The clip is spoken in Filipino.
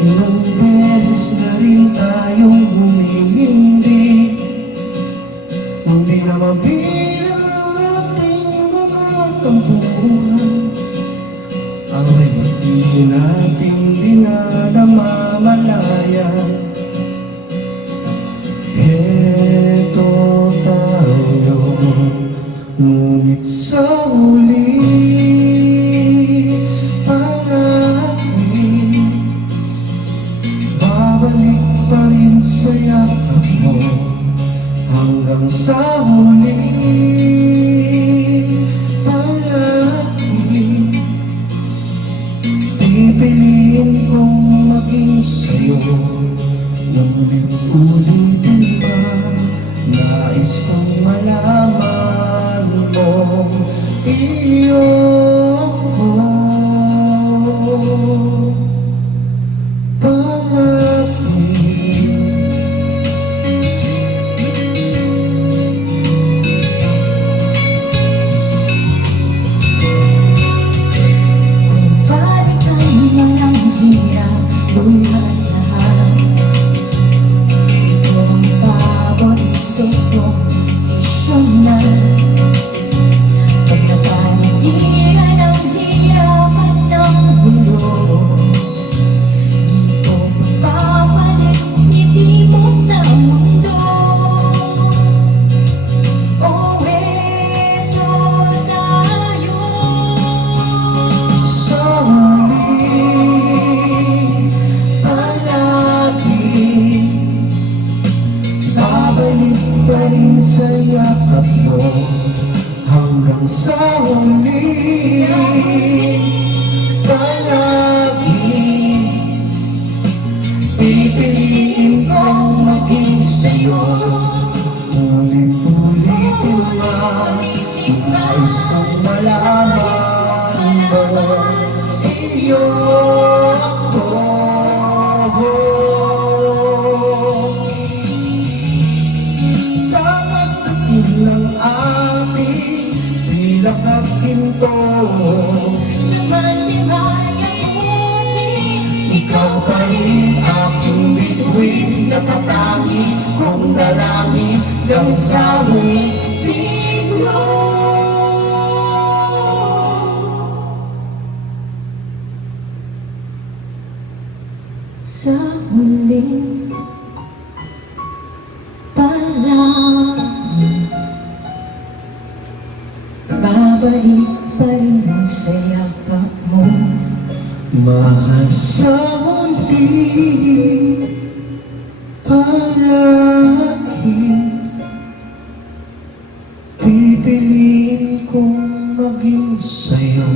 Ilang beses na rin tayong humihindi, hindi na mabilang ang ating mga tampuhan. Away ba't di natin dinadamamalayan? Heto tayo, ngunit sa huli babalik pa rin sa yakap mo hanggang sa huli. Palagi pipiliin kong maging sa'yo nang ulit-ulitin pa. Nais kong malaman mo iyo ko. Sa yakap mo hanggang sa huli. Palagi pipiliin kong maging sa'yo, ulit-ulitin man. Nais kong malaman mo iyo ako. Ng ating bilang at pinto, ikaw pa rin aking bituin, napatangi kong dalangin hanggang sa huling siglo. Sa huling palagi babalik pa rin sa yakap mo, mahal sa huli. Palagi pipiliin kong maging sa'yo,